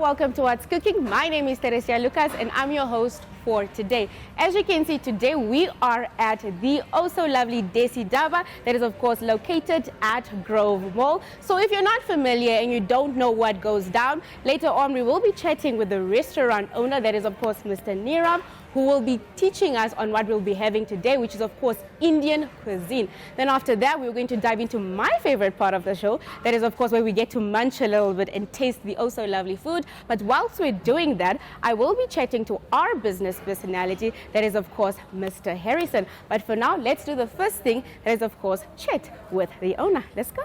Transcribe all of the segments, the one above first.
welcome to What's Cooking. My name is Teresia Lucas and I'm your host for today. As you can see today, we are at the oh so lovely Desi Dhaba that is of course located at Grove Mall. So if you're not familiar and you don't know what goes down, later on we will be chatting with the restaurant owner, that is of course Mr. Neeram, who will be teaching us on what we'll be having today, which is of course Indian cuisine. Then after that, we're going to dive into my favorite part of the show. That is of course where we get to munch a little bit and taste the oh so lovely food. But whilst we're doing that, I will be chatting to our business personality, that is of course Mr. Harrison. But for now, let's do the first thing, that is of course chat with the owner. Let's go.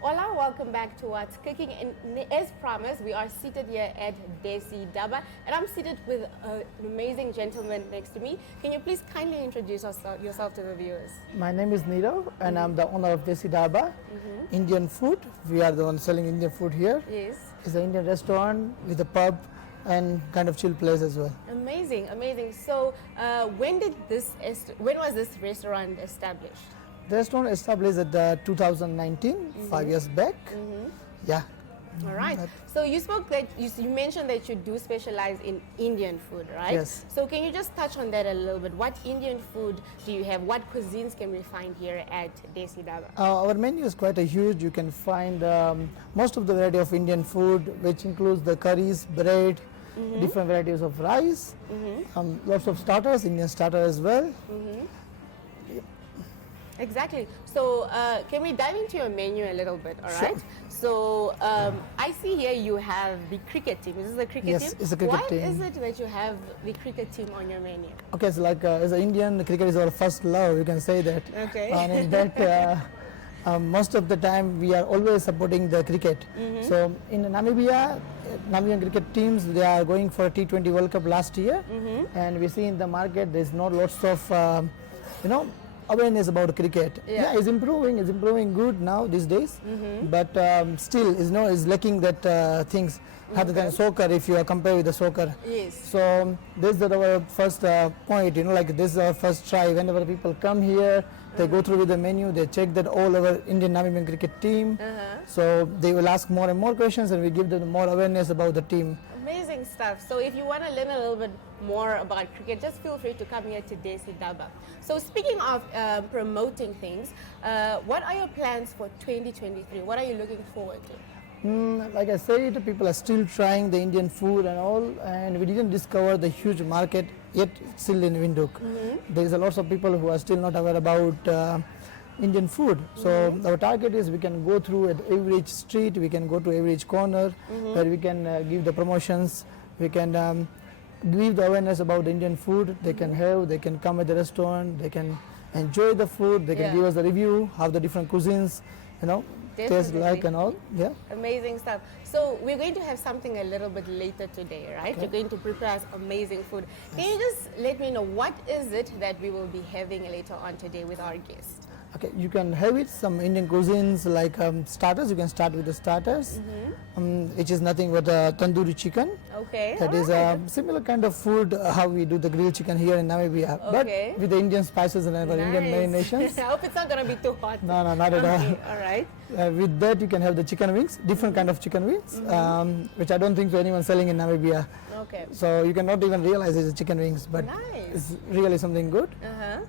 Hola, welcome back to What's Cooking, and as promised, we are seated here at Desi Dhaba, and I'm seated with an amazing gentleman next to me. Can you please kindly introduce yourself to the viewers? My name is Neerav, and I'm the owner of Desi Dhaba, Indian food. We are the ones selling Indian food here. Yes. It's an Indian restaurant with a pub and kind of chill place as well. Amazing, amazing. So, when was this restaurant established? The restaurant established at 2019, 5 years back. Yeah. All right. So you spoke that you mentioned that you do specialize in Indian food, right? Yes. So can you just touch on that a little bit? What Indian food do you have? What cuisines can we find here at Desi Dhaba? Our menu is quite a huge. You can find most of the variety of Indian food, which includes the curries, bread, different varieties of rice, lots of starters, Indian starter as well. Exactly. So can we dive into your menu a little bit, all right? Sure. So I see here you have the cricket team. Is this the cricket team? Yes, it's a cricket team. Why is it that you have the cricket team on your menu? Okay, so like as an Indian, cricket is our first love, you can say that. Okay. And in that, most of the time we are always supporting the cricket. So in Namibia, Namibian cricket teams, they are going for a T20 World Cup last year. And we see in the market there's not lots of, awareness about cricket. Yeah, it's improving good now these days, but still is lacking that things other than soccer if you are compared with the soccer. Yes. So this is our first point, like this is our first try. Whenever people come here, they go through with the menu, they check that all our Indian Namibian cricket team. So they will ask more and more questions and we give them more awareness about the team. Amazing stuff. So if you want to learn a little bit more about cricket, just feel free to come here to Desi Dhaba. So speaking of promoting things, what are your plans for 2023? What are you looking forward to? Like I said, people are still trying the Indian food and all, and we didn't discover the huge market yet still in Windhoek. There is a lot of people who are still not aware about Indian food. So our target is we can go through at every street, we can go to every corner where we can give the promotions, we can give the awareness about the Indian food. They can have, they can come at the restaurant, they can enjoy the food, they can give us a review, how the different cuisines, taste like and all. Yeah. Amazing stuff. So we're going to have something a little bit later today, right? Okay. You're going to prepare us amazing food. Can you just let me know what is it that we will be having later on today with our guest? Okay, you can have it, some Indian cuisines like starters. You can start with the starters, which is nothing but tandoori chicken. Okay. That is a similar kind of food how we do the grilled chicken here in Namibia, but with the Indian spices and our Indian marinations. I hope it's not going to be too hot. No, not at all. All right. With that, you can have the chicken wings, different kind of chicken wings, which I don't think so anyone selling in Namibia. Okay. So you cannot even realize it's chicken wings, but it's really something good.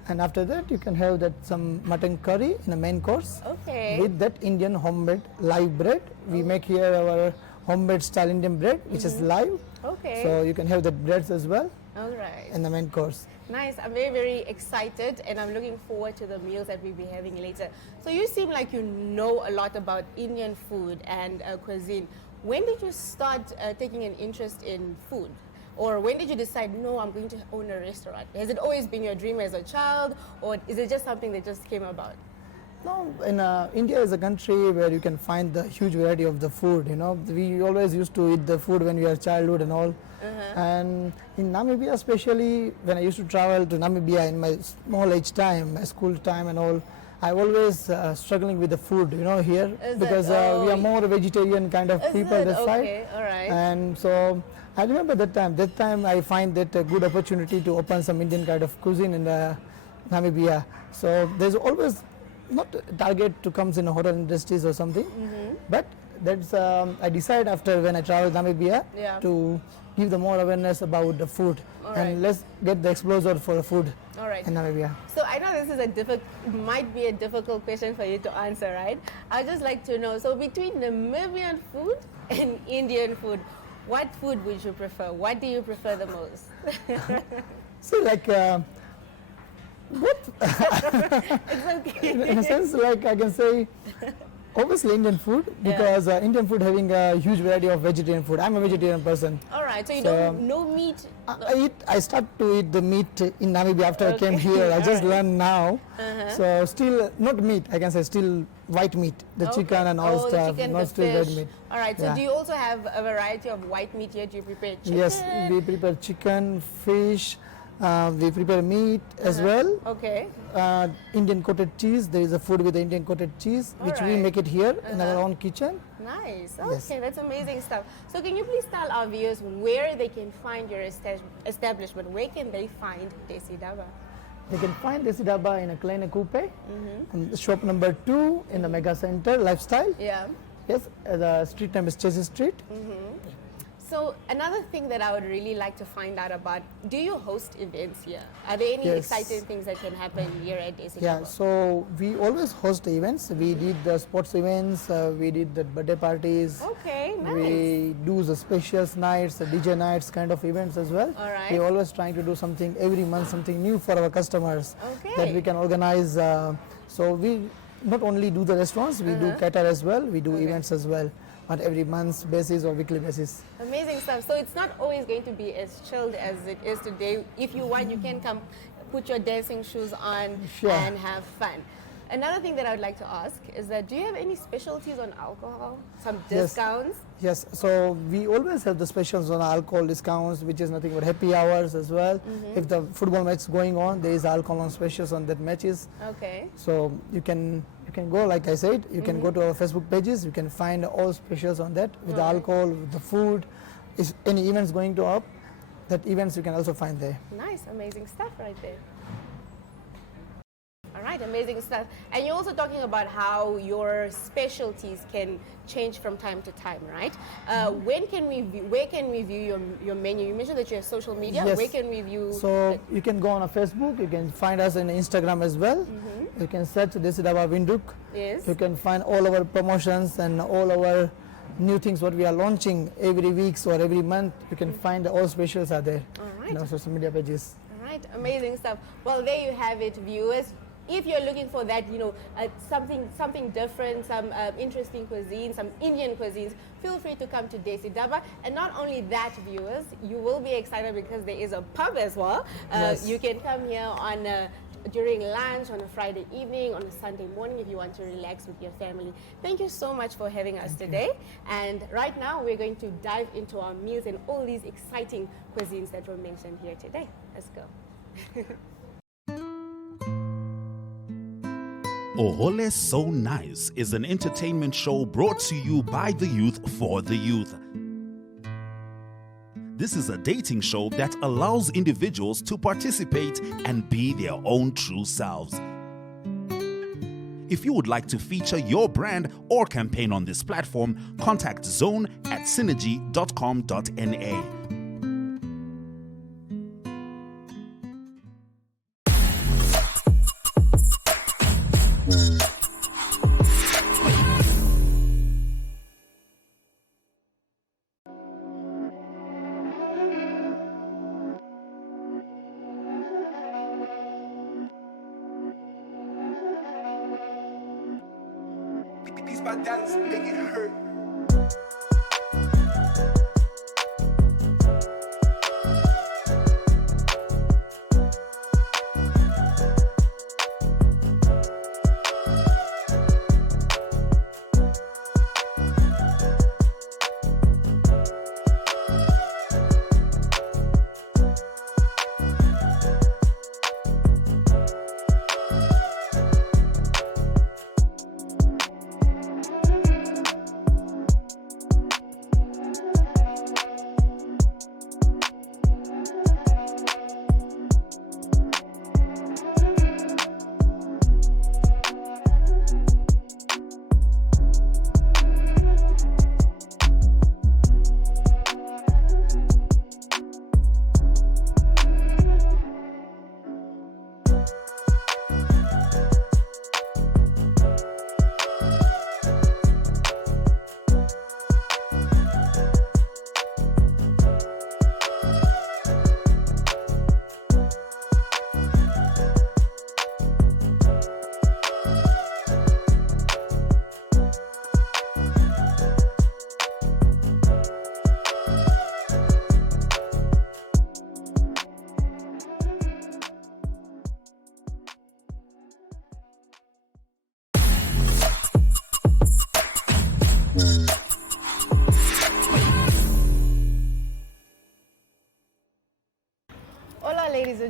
And after that, you can have that some mutton curry in the main course. Okay. With that Indian homemade live bread. We make here our homemade style Indian bread, which is live. Okay. So you can have that breads as well. All right. In the main course. Nice. I'm very, very excited and I'm looking forward to the meals that we'll be having later. So you seem like you know a lot about Indian food and cuisine. When did you start taking an interest in food? Or when did you decide, no, I'm going to own a restaurant? Has it always been your dream as a child, or is it just something that just came about? No, in India is a country where you can find the huge variety of the food. We always used to eat the food when we were childhood and all. And in Namibia, especially when I used to travel to Namibia in my small age time, my school time and all, I always struggling with the food, here Is because it? Oh, we are more vegetarian kind of Is people it? this side. Okay, all right. And so I remember that time. That time I find that a good opportunity to open some Indian kind of cuisine in Namibia. So there's always not a target to comes in hotel industries or something, but that's I decided after when I traveled Namibia Yeah. to give the more awareness about the food and let's get the exposure for the food All right. in Namibia. So I know this is might be a difficult question for you to answer, right? I'd just like to know, so between Namibian food and Indian food, what food would you prefer? What do you prefer the most? So like what It's okay. in a sense like I can say obviously Indian food because Indian food having a huge variety of vegetarian food. I'm a vegetarian person. All right, so you So, don't, no meat? I start to eat the meat in Namibia after I came here. I just learned now. So still not meat, I can say still white meat, the chicken and all the stuff, chicken, not the still red fish. meat. All right, so Yeah. do you also have a variety of white meat here? Do you prepare chicken? Yes, we prepare chicken, fish, we prepare meat as well. Okay. Indian coated cheese, there is a food with the Indian coated cheese which we Alright. make it here in our own kitchen. Nice. Yes. Okay, that's amazing stuff. So can you please tell our viewers where they can find your establishment? Where can they find Desi Dhaba? They can find Desi Dhaba in a Kleine Coupe, and shop number 2 in the Mega Center, Lifestyle. Yeah. Yes, the street name is Chelsea Street. So another thing that I would really like to find out about, do you host events here? Are there any Yes. exciting things that can happen here at Desi Yeah, Dhaba? so we always host events. We did the sports events, we did the birthday parties. Okay, nice. We do the specials nights, the DJ nights kind of events as well. Alright. We're always trying to do something every month, something new for our customers Okay. that we can organize. So we not only do the restaurants, we do cater as well. We do events as well on every month's basis or weekly basis. Amazing stuff. So it's not always going to be as chilled as it is today. If you want, you can come put your dancing shoes on Sure. and have fun. Another thing that I would like to ask is that do you have any specialties on alcohol? Some Yes. discounts? Yes, so we always have the specials on alcohol discounts, which is nothing but happy hours as well. If the football match is going on, there is alcohol on specials on that matches. Okay. So you can go, like I said, you can go to our Facebook pages. You can find all specials on that with the alcohol, with the food. If any events going to up, that events you can also find there. Nice, amazing stuff right there. All right, amazing stuff. And you're also talking about how your specialties can change from time to time, right? Where can we view your menu? You mentioned that you have social media. Yes. Where can we view? So you can go on a Facebook. You can find us on Instagram as well. You can search Desi Dhaba Windhoek. Yes. You can find all our promotions and all our new things what we are launching every week or every month. You can find all specials are there All in our right. social media pages. All right, amazing stuff. Well, there you have it, viewers. If you're looking for that, something different, some interesting cuisine, some Indian cuisines, feel free to come to Desi Dhaba. And not only that, viewers, you will be excited because there is a pub as well. Yes. You can come here on during lunch, on a Friday evening, on a Sunday morning if you want to relax with your family. Thank you so much for having us today. And right now, we're going to dive into our meals and all these exciting cuisines that were mentioned here today. Let's go. Ohole So Nice is an entertainment show brought to you by the youth for the youth. This is a dating show that allows individuals to participate and be their own true selves. If you would like to feature your brand or campaign on this platform, contact Zone at synergy.com.na. These my dollars make it hurt.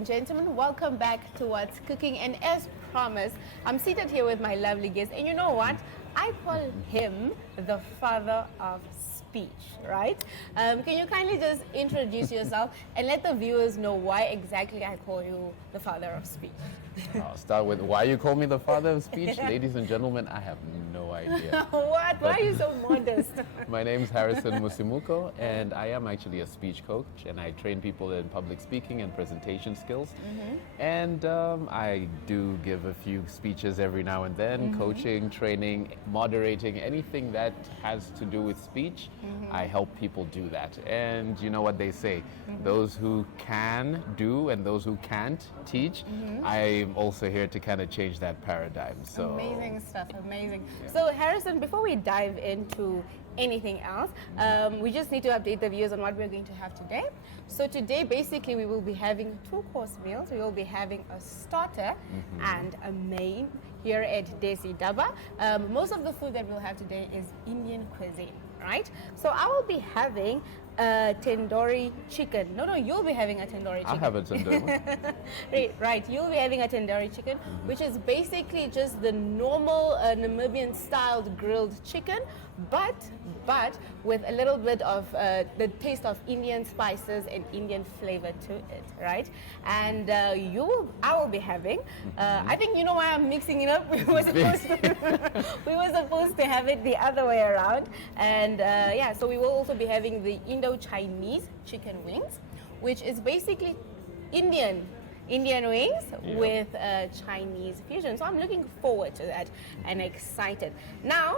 and gentlemen, welcome back to What's Cooking. And as promised, I'm seated here with my lovely guest. And you know what? I call him the father of speech, right? Can you kindly just introduce yourself and let the viewers know why exactly I call you the father of speech? I'll start with why you call me the father of speech. Ladies and gentlemen, I have no idea. What? Why are you so modest? My name is Harrison Msimuko, and I am actually a speech coach, and I train people in public speaking and presentation skills. And I do give a few speeches every now and then, coaching, training, moderating, anything that has to do with speech. I help people do that. And you know what they say, those who can do and those who can't teach. I'm also here to kind of change that paradigm. So amazing stuff, amazing. So Harrison, before we dive into anything else, we just need to update the viewers on what we're going to have today. So today, basically, we will be having 2-course meals. We will be having a starter and a main here at Desi Dhaba. Most of the food that we'll have today is Indian cuisine, right? So I will be having a tandoori chicken. No, you'll be having a tandoori chicken. I'll have a tandoori. Right, you'll be having a tandoori chicken, which is basically just the normal Namibian-styled grilled chicken, but with a little bit of the taste of Indian spices and Indian flavor to it, right? And I will be having. I think you know why I'm mixing it up. We were supposed to have it the other way around, and so we will also be having the Indo-Chinese chicken wings, which is basically Indian wings with Chinese fusion. So I'm looking forward to that and excited. Now,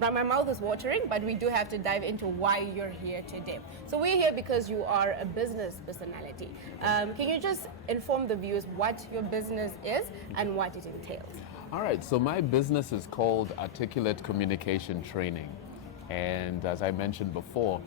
my mouth is watering, but we do have to dive into why you're here today. So we're here because you are a business personality. Can you just inform the viewers what your business is and what it entails? All right, so my business is called Articulate Communication Training. And as I mentioned before,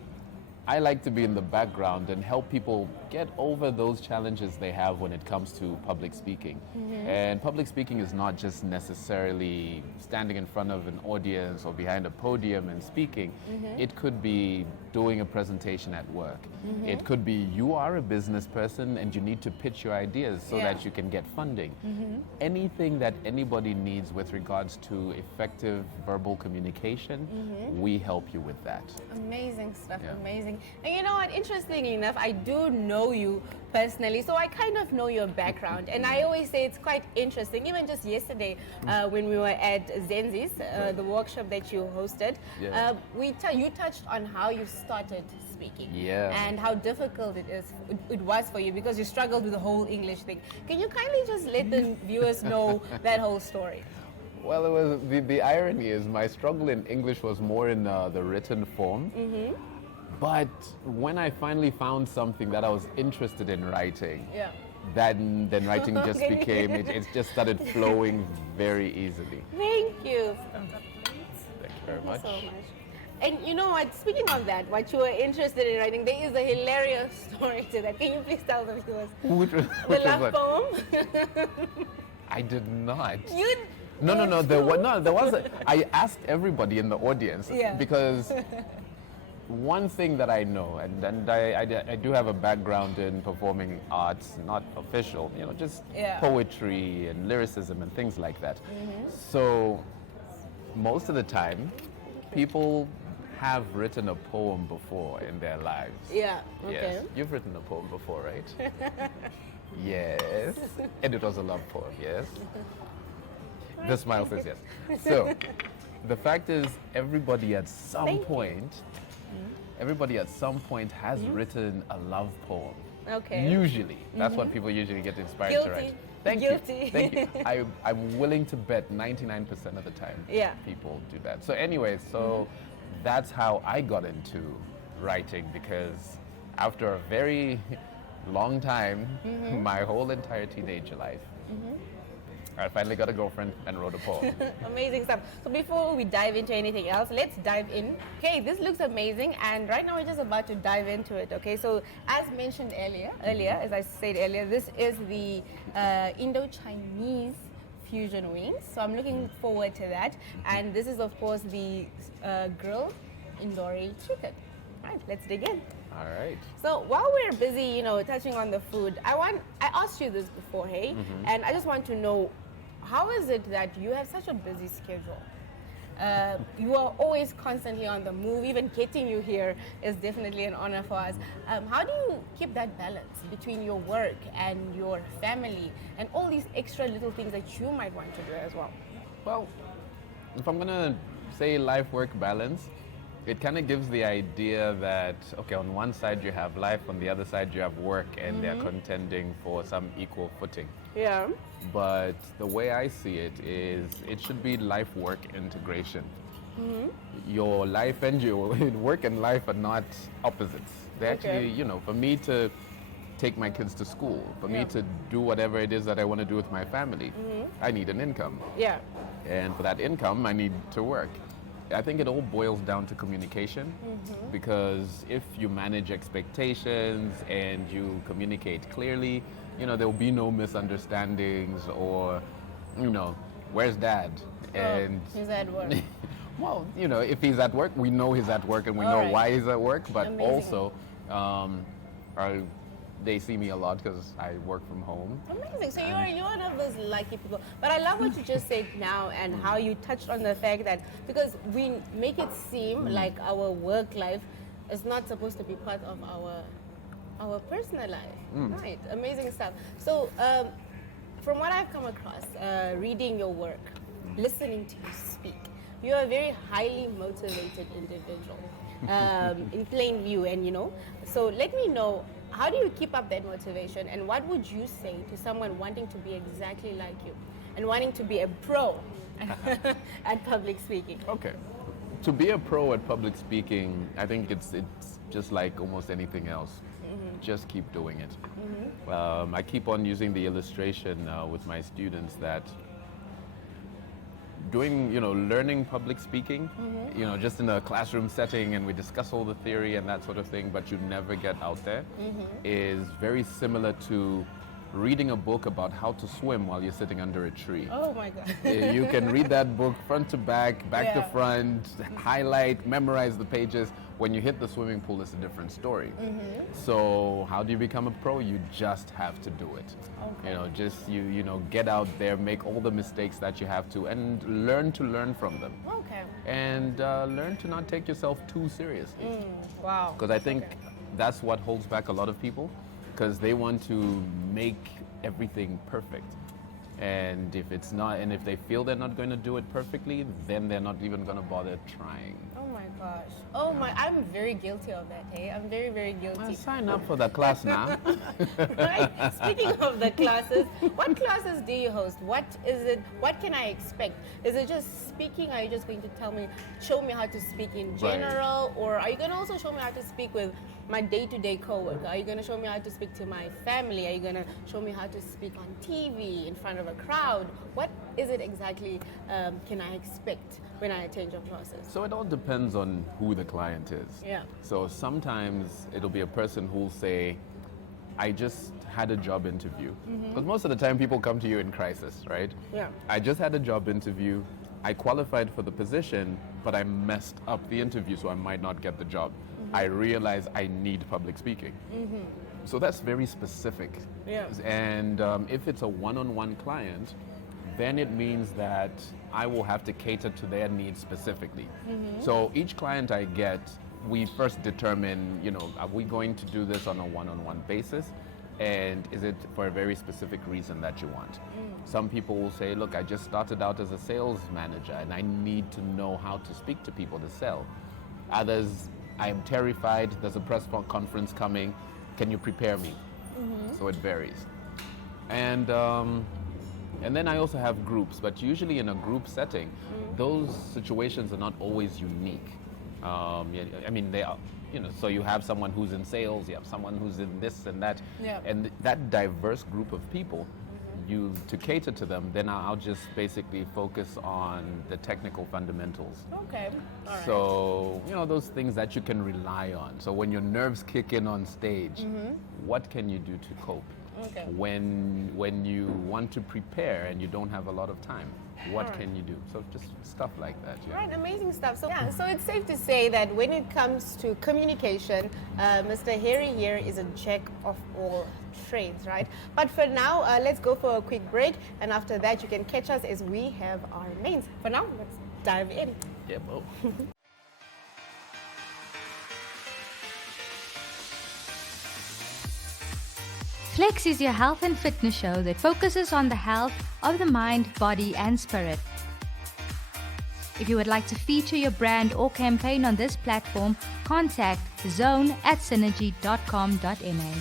I like to be in the background and help people get over those challenges they have when it comes to public speaking. And public speaking is not just necessarily standing in front of an audience or behind a podium and speaking. It could be doing a presentation at work. It could be you are a business person and you need to pitch your ideas so that you can get funding. Anything that anybody needs with regards to effective verbal communication, we help you with that. Amazing stuff, amazing. And you know what, interestingly enough, I do know you personally, so I kind of know your background. And I always say it's quite interesting. Even just yesterday, when we were at Zenzi's, the workshop that you hosted, you touched on how you started speaking and how difficult it was for you because you struggled with the whole English thing. Can you kindly just let the viewers know that whole story? Well, it was the irony is my struggle in English was more in the written form. But when I finally found something that I was interested in writing, then writing just became, it just started flowing very easily. Thank you. Thank you very much. So much. And you know what, speaking of that, what you were interested in writing, there is a hilarious story to that. Can you please tell the viewers? Which the love poem? I did not. You No. There was I asked everybody in the audience because one thing that I know, and I do have a background in performing arts, not official, just poetry and lyricism and things like that. So most of the time, people have written a poem before in their lives. Yeah, okay. Yes, you've written a poem before, right? Yes, and it was a love poem, yes? The smile says yes. So, the fact is, everybody at some point has written a love poem. Okay. Usually. That's what people usually get inspired to write. Thank you. I'm willing to bet 99% of the time people do that. So anyway, that's how I got into writing, because after a very long time, my whole entire teenage life, I finally got a girlfriend and wrote a poem. Amazing stuff. So before we dive into anything else, let's dive in. Okay, this looks amazing, and right now we're just about to dive into it. Okay, so as mentioned earlier, as I said earlier, this is the Indo-Chinese fusion wings. So I'm looking forward to that. And this is, of course, the grilled tandoori chicken. Right, let's dig in. All right. So while we're busy, touching on the food, I asked you this before, hey, and I just want to know, how is it that you have such a busy schedule? You are always constantly on the move. Even getting you here is definitely an honor for us. How do you keep that balance between your work and your family and all these extra little things that you might want to do as well? Well, if I'm gonna say life-work balance, it kind of gives the idea that, okay, on one side you have life, on the other side you have work, and they're contending for some equal footing. Yeah. But the way I see it is, it should be life-work integration. Your life and your work and life are not opposites. They actually, for me to take my kids to school, for me to do whatever it is that I want to do with my family, I need an income. Yeah. And for that income, I need to work. I think it all boils down to communication, because if you manage expectations and you communicate clearly, there will be no misunderstandings or, where's dad? And He's at work. well, if he's at work, we know he's at work and we All know right. why he's at work, but Amazing. also, they see me a lot because I work from home. Amazing. So you're one of those lucky people. But I love what you just said now and how you touched on the fact that because we make it seem like our work life is not supposed to be part of our personal life. Right. Amazing stuff. So from what I've come across, reading your work, listening to you speak, you're a very highly motivated individual. In plain view, and so let me know, how do you keep up that motivation, and what would you say to someone wanting to be exactly like you and wanting to be a pro at public speaking? Okay. To be a pro at public speaking, I think it's just like almost anything else. Just keep doing it. I keep on using the illustration with my students that learning public speaking, just in a classroom setting, and we discuss all the theory and that sort of thing, but you never get out there, is very similar to reading a book about how to swim while you're sitting under a tree. Oh my God. You can read that book front to back to Yeah. front, highlight, memorize the pages. When you hit the swimming pool, it's a different story. So how do you become a pro? You just have to do it. Okay. Get out there, make all the mistakes that you have to, and learn to learn from them. Okay. And learn to not take yourself too seriously. Wow. Because I think that's what holds back a lot of people, because they want to make everything perfect. And if it's not, and if they feel they're not going to do it perfectly, then they're not even going to bother trying. Oh my gosh. Oh my, I'm very guilty of that, hey? I'm very, very guilty. Sign up for the class now. Right? Speaking of the classes, what classes do you host? What is it? What can I expect? Is it just speaking? Are you just going to show me how to speak in general? Or are you going to also show me how to speak with my day-to-day coworker? Are you going to show me how to speak to my family? Are you going to show me how to speak on TV in front of a crowd? What is it exactly can I expect when I attend your classes? So it all depends on who the client is. Yeah. So sometimes it'll be a person who'll say, I just had a job interview. Because most of the time people come to you in crisis, right? Yeah. I just had a job interview. I qualified for the position, but I messed up the interview, so I might not get the job. I realize I need public speaking. So that's very specific. Yeah. And if it's a one-on-one client, then it means that I will have to cater to their needs specifically. So each client I get, we first determine, are we going to do this on a one-on-one basis? And is it for a very specific reason that you want? Some people will say, look, I just started out as a sales manager and I need to know how to speak to people to sell. Others, I am terrified, there's a press conference coming, can you prepare me? So it varies. And then I also have groups, but usually in a group setting, those situations are not always unique. I mean, they are, so you have someone who's in sales, you have someone who's in this and that, Yeah. and that diverse group of people, to cater to them, then I'll just basically focus on the technical fundamentals. Okay. All right. So, those things that you can rely on. So when your nerves kick in on stage, what can you do to cope? Okay. When you want to prepare and you don't have a lot of time, what can you do? So just stuff like that. Yeah. Right, amazing stuff. So yeah, so it's safe to say that when it comes to communication, Mr. Harry here is a jack of all trades, right? But for now, let's go for a quick break, and after that, you can catch us as we have our mains. For now, let's dive in. Yeah, Bo. Flex is your health and fitness show that focuses on the health of the mind, body, and spirit. If you would like to feature your brand or campaign on this platform, contact zone@synergy.com.na.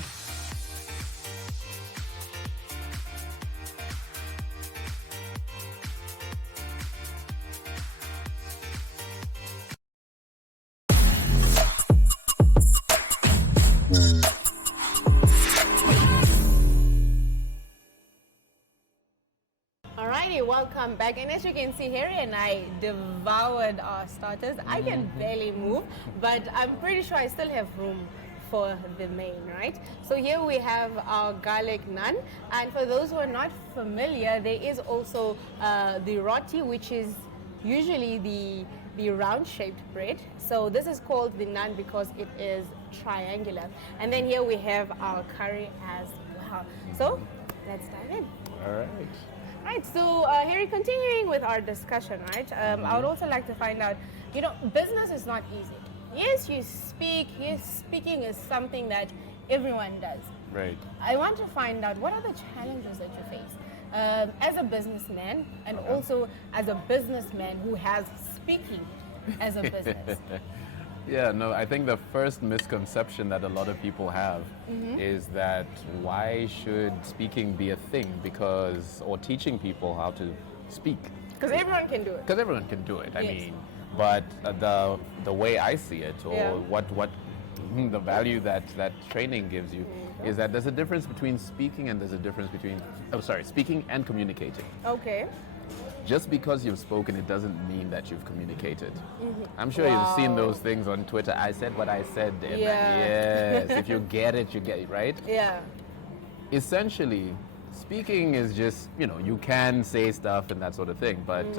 Alrighty, welcome back. And as you can see, Harry and I devoured our starters. I can barely move, but I'm pretty sure I still have room for the main, right? So here we have our garlic naan, and for those who are not familiar, there is also the roti, which is usually the round-shaped bread. So this is called the naan because it is triangular. And then here we have our curry as well. So let's dive in. All right. Right, so Harry, continuing with our discussion, right? I would also like to find out, business is not easy. Yes, you speak. Yes, speaking is something that everyone does. Right. I want to find out, what are the challenges that you face as a businessman and also as a businessman who has speaking as a business? Yeah, no, I think the first misconception that a lot of people have is that why should speaking be a thing or teaching people how to speak? Because everyone can do it. Because everyone can do it. I Yes. mean, but the way I see it, or what the value that training gives you, is that there's a difference between speaking and there's a difference between speaking and communicating. Okay. Just because you've spoken, it doesn't mean that you've communicated. I'm sure you've seen those things on Twitter. I said what I said. And yes, if you get it, you get it, right? Yeah. Essentially, speaking is just, you can say stuff and that sort of thing. But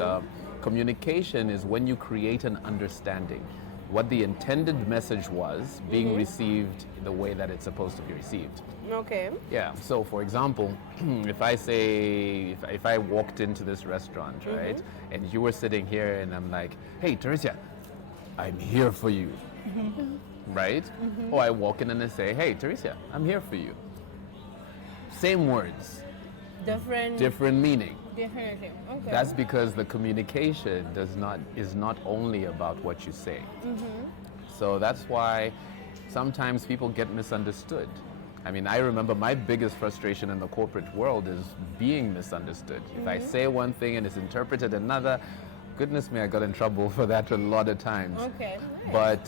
communication is when you create an understanding. What the intended message was being received the way that it's supposed to be received. Okay. Yeah. So, for example, if I walked into this restaurant, right, and you were sitting here, and I'm like, "Hey, Teresia, I'm here for you," right? Or I walk in and I say, "Hey, Teresia, I'm here for you." Same words, different meaning. Definitely. Okay. That's because the communication is not only about what you say. So that's why sometimes people get misunderstood. I mean, I remember my biggest frustration in the corporate world is being misunderstood. If I say one thing and it's interpreted another, goodness me, I got in trouble for that a lot of times. Okay. Nice. But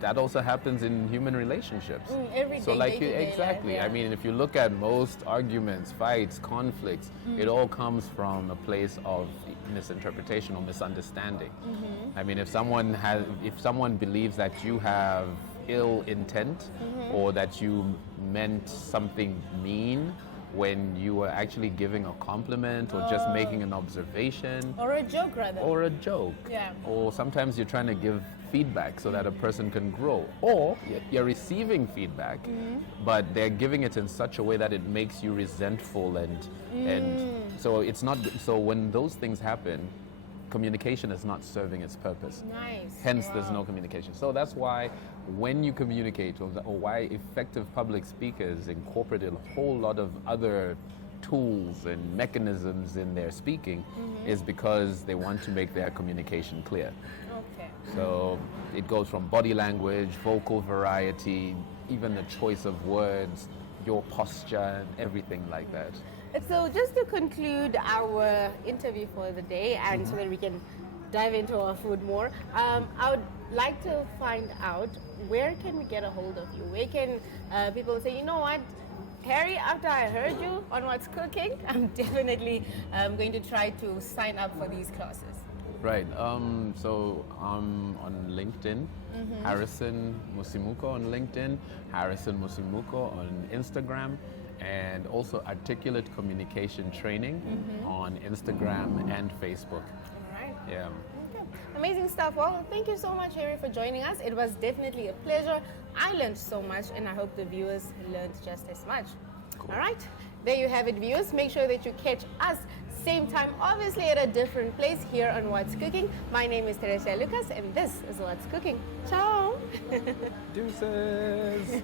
that also happens in human relationships. Every So day, like day-to-day life, exactly. yeah. I mean, if you look at most arguments, fights, conflicts, it all comes from a place of misinterpretation or misunderstanding. I mean, if someone believes that you have ill intent or that you meant something mean when you were actually giving a compliment or just making an observation Or a joke, rather. or a joke, Yeah. or sometimes you're trying to give feedback so that a person can grow, or you're receiving feedback but they're giving it in such a way that it makes you resentful and so it's not so when those things happen, communication is not serving its purpose. Nice. Hence there's no communication. So that's why when you communicate, or why effective public speakers incorporate a whole lot of other tools and mechanisms in their speaking, is because they want to make their communication clear. Okay. So it goes from body language, vocal variety, even the choice of words, your posture, and everything like that. So just to conclude our interview for the day, and so that we can dive into our food more, I would like to find out, where can we get a hold of you? Where can people say, you know what, Harry, after I heard you on What's Cooking, I'm definitely going to try to sign up for these classes. Right. So I'm on LinkedIn, Harrison Msimuko on LinkedIn, Harrison Msimuko on Instagram, and also articulate communication training on Instagram and Facebook. All right. Yeah. Okay. Amazing stuff. Well, thank you so much, Harry, for joining us. It was definitely a pleasure. I learned so much, and I hope the viewers learned just as much. Cool. All right. There you have it, viewers. Make sure that you catch us same time, obviously at a different place here on What's Cooking. My name is Teresia Lucas, and this is What's Cooking. Ciao. Deuces.